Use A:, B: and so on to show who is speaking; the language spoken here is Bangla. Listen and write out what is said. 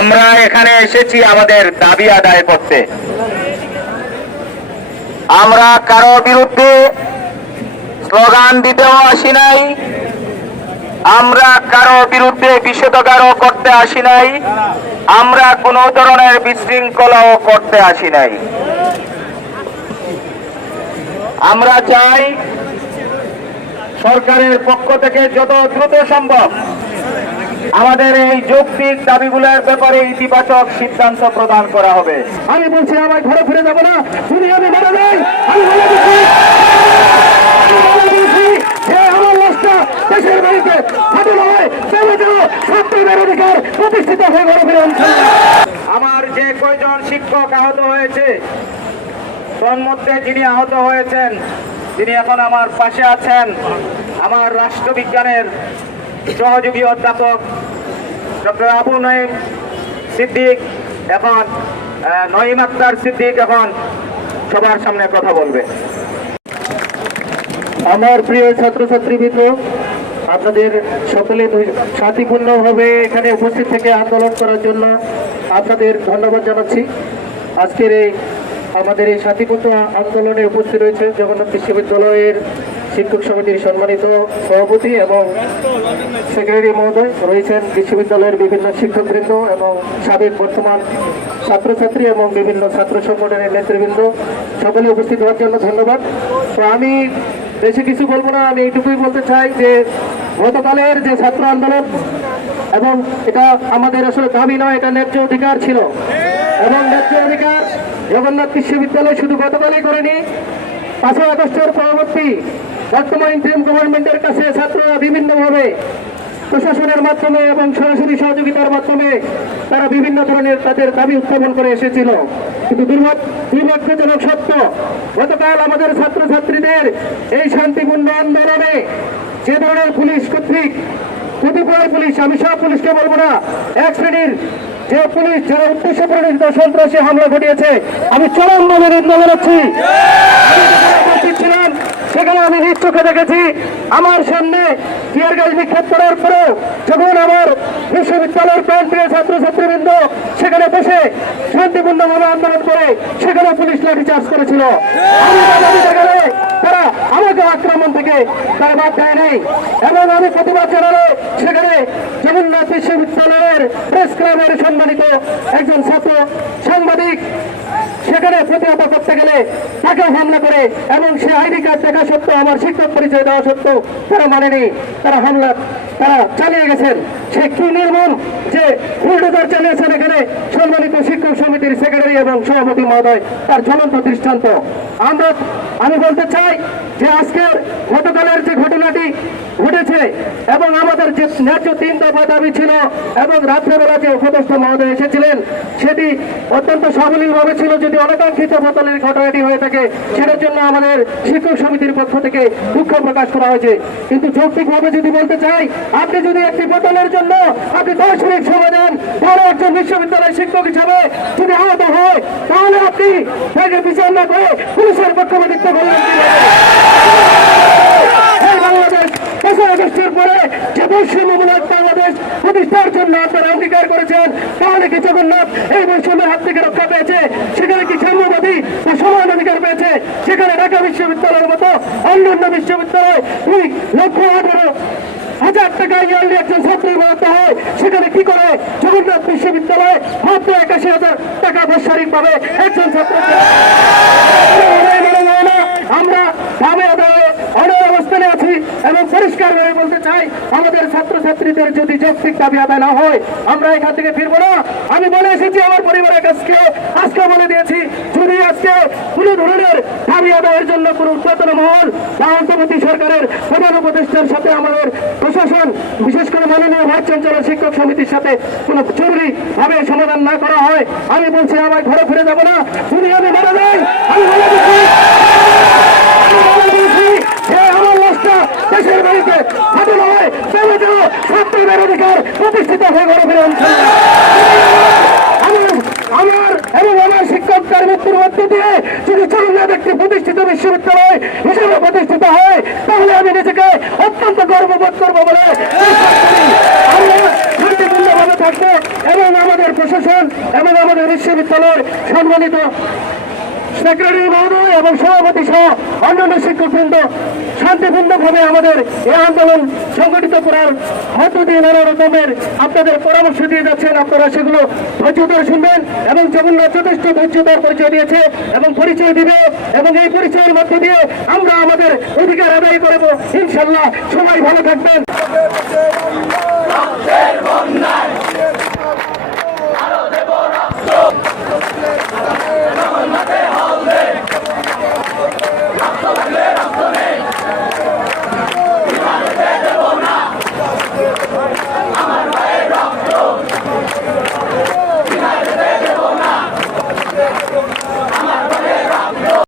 A: আমরা এখানে এসেছি আমাদের দাবি আদায় করতে। আমরা কারও বিরুদ্ধে স্লোগান দিতেও আসি নাই। আমরা কারও বিরুদ্ধে বিষেদগারও করতে আসি নাই। আমরা কোনো ধরনের বিশৃঙ্খলাও করতে আসি নাই। আমরা চাই সরকারের পক্ষ থেকে যত দ্রুত সম্ভব আমাদের এই যৌক্তিক দাবিগুলোর ব্যাপারে ইতিবাচক সিদ্ধান্ত প্রদান করা হবে।
B: আমি বলছি আমার ঘরে ফিরে যাব না। যদি আমি মারা যাই আমি বলে দিচ্ছি দেশের বাড়িতে। ফাটল হয় চলে যাও। অধিকার প্রতিষ্ঠিত হয়ে ঘরে ফিরে
A: আমার যে কয়জন শিক্ষক আহত হয়েছে তন্মধ্যে যিনি আহত হয়েছেন তিনি এখন আমার পাশে আছেন। আমার রাষ্ট্রবিজ্ঞানের সহযোগী অধ্যাপক ডক্টর আবু নঈম সিদ্দিক এখন নঈম আক্তার সিদ্দিক এখন সবার সামনে কথা বলবে।
B: আমার প্রিয় ছাত্রছাত্রীবৃন্দ, আপনাদের সকলে শান্তিপূর্ণভাবে এখানে উপস্থিত থেকে আন্দোলন করার জন্য আপনাদের ধন্যবাদ জানাচ্ছি। আজকের এই আমাদের এই শান্তিপূর্ণ আন্দোলনে উপস্থিত রয়েছে জগন্নাথ বিশ্ববিদ্যালয়ের শিক্ষক সমিতির সম্মানিত সভাপতি এবং সেক্রেটারি মহোদয় রয়েছেন বিশ্ববিদ্যালয়ের বিভিন্ন শিক্ষকবৃন্দ এবং সাবেক বর্তমান ছাত্রছাত্রী এবং বিভিন্ন ছাত্র সংগঠনের নেতৃবৃন্দ। সকলে উপস্থিত হওয়ার জন্য ধন্যবাদ। তো আমি বেশি কিছু বলব না, আমি এইটুকুই বলতে চাই যে গতকালের যে ছাত্র আন্দোলন এবং এটা আমাদের আসলে দাবি নয়, এটা ন্যায্য অধিকার ছিল। এবং ন্যায্য অধিকার জগন্নাথ বিশ্ববিদ্যালয় শুধু গতকালই করেনি, পাঁচই আগস্টের পরবর্তী বর্তমান ইন্টারিম গভর্নমেন্টের কাছে ছাত্ররা বিভিন্নভাবে প্রশাসনের মাধ্যমে এবং সরাসরি সহযোগিতার মাধ্যমে তারা বিভিন্ন ধরনের তাদের দাবি উত্থাপন করে এসেছিল। কিন্তু দুর্ভাগ্য দুর্ভাগ্যজনক সত্য, গতকাল আমাদের ছাত্রছাত্রীদের এই শান্তিপূর্ণ আন্দোলনে যে ধরনের পুলিশ কর্তৃক, কতিপয় পুলিশ, আমি সব পুলিশকে বলব না, এক শ্রেণির যে পুলিশ যারা উদ্দেশ্য প্রণোদিত সন্ত্রাসী হামলা ঘটিয়েছে, আমি চরমভাবে নিন্দা জানাচ্ছি আমি যেখানে উপস্থিত ছিলাম সেখানে আমি নিজ চোখে দেখেছি। আমার সামনে টিয়ার গাছ নিক্ষেপ করার পরেও যখন আমার বিশ্ববিদ্যালয়ের ছাত্রছাত্রীবৃন্দ সেখানে বসে শান্তিপূর্ণভাবে আন্দোলন করে সেখানে পুলিশ করেছিল। তারা আমাকে আক্রমণ থেকে তারা বাদ দেয় নাই। এবং আমি প্রতিবাদ জানালে সেখানে জগন্নাথ বিশ্ববিদ্যালয়ের প্রেস ক্লাবের সম্মানিত একজন ছাত্র সাংবাদিক সেখানে প্রতিহত করতে গেলে তাকে হামলা করে, এবং সে আইডি কার্ড দেখা সত্ত্বেও, আমার শিক্ষক পরিচয় দেওয়া সত্ত্বেও তারা মানেনি, তারা হামলা, তারা চালিয়ে গেছেন। সে কি নির্মম যে বুলডোজার চালিয়েছেন এখানে? সম্মানিত শিক্ষক সমিতির সেক্রেটারি এবং সভাপতি মহোদয়, তার জ্বলন্ত দৃষ্টান্ত। আমরা, আমি বলতে চাই যে আজকের গতকালের যে ঘটনাটি ঘটেছে এবং আমাদের যে ন্যায্য তিন দফা দাবি ছিল এবং রাত্রেবেলা যে উপদেষ্টা মহোদয় এসেছিলেন, সেটি অত্যন্ত সাবলীলভাবে ছিল যদি অনাকাঙ্ক্ষিত বোতলের ঘটনাটি হয়ে থাকে, সেটার জন্য আমাদের শিক্ষক সমিতির পক্ষ থেকে দুঃখ প্রকাশ করা হয়েছে। কিন্তু যৌক্তিকভাবে যদি বলতে চাই, আপনি যদি একটি বোতলের জন্য আপনি মিনিট সময় দেন তাহলে একজন বিশ্ববিদ্যালয় শিক্ষক হিসাবে যদি আহত হয়, তাহলে আপনি তাকে বিচার না করে পুলিশের পক্ষপাতিত্ব করলেন এই বাংলাদেশ পাঁচই আগস্টের পরে যে বৈষম্যমূলক বাংলাদেশ প্রতিষ্ঠার জন্য আপনারা অঙ্গীকার করেছেন তাহলে কি জগন্নাথ এই বৈষম্যের হাত থেকে রক্ষা পেয়েছে? সেখানে কি সাম্যবাদী ও সমান অধিকার পেয়েছে? সেখানে ঢাকা বিশ্ববিদ্যালয়ের মতো অন্যান্য বিশ্ববিদ্যালয় দুই লক্ষ আঠারো হাজার টাকা ইয়ারলি একজন ছাত্রী মারতে হয়। সেখানে কি করে? জগন্নাথ বিশ্ববিদ্যালয়ে মাত্র একাশি হাজার টাকা বৎসরিক পাবে একজন ছাত্রকে আমরা দামে আদায়ে অনেক অবস্থানে আছি এবং পরিষ্কার ভাবে বলতে চাই, আমাদের ছাত্রছাত্রীদের যদি যৌক্তিক দাবি আদায় না হয়, আমরা এখান থেকে ফিরবো না। আমি বলে এসেছি আমার পরিবারের কাছকে আজকে বলে দিয়েছি, যদি আজকে কোনো ধরনের দাবি আদায়ের জন্য কোনো উদ্বোধন মহল বা অন্তর্বর্তী সরকারের প্রধান উপদেষ্টার সাথে আমাদের প্রশাসন, বিশেষ করে মাননীয় ভাইস চ্যান্সেলর শিক্ষক সমিতির সাথে কোনো জরুরি ভাবে সমাধান না করা হয়, আমি বলছি আমার ঘরে ফিরে যাব না। যদি আমি বলে দিচ্ছি আমি বলে দিয়েছি যে আমার লাশটা দেশের বাড়িতে ফাটল হয় চলে যাও ছাত্রীদের অধিকার প্রতিষ্ঠিত হয়ে আমার এবং আমার শিক্ষকদের মৃত্যুর মধ্য দিয়ে যদি জগন্নাথ একটি প্রতিষ্ঠিত বিশ্ববিদ্যালয় হিসেবে প্রতিষ্ঠিত হয়, তাহলে আমি নিজেকে অত্যন্ত গর্ববোধ করব বলে শান্তিপূর্ণভাবে থাকব এবং আমাদের প্রশাসন এবং আমাদের বিশ্ববিদ্যালয়ের সম্মানিত সেক্রেটারি মহোদয় এবং সভাপতি সহ অন্যান্য শিক্ষকবৃন্দ শান্তিপূর্ণভাবে আমাদের এই আন্দোলন সংগঠিত করার মধ্য দিয়ে নানা রকমের আপনাদের পরামর্শ দিয়ে যাচ্ছেন। আপনারা সেগুলো ধৈর্য ধরে শুনবেন এবং জগন্নাথ যথেষ্ট ধৈর্যতার পরিচয় দিয়েছে এবং পরিচয় দিবে এবং এই পরিচয়ের মধ্য দিয়ে আমরা আমাদের অধিকার আদায় করব। ইনশাল্লাহ সবাই ভালো থাকবেন।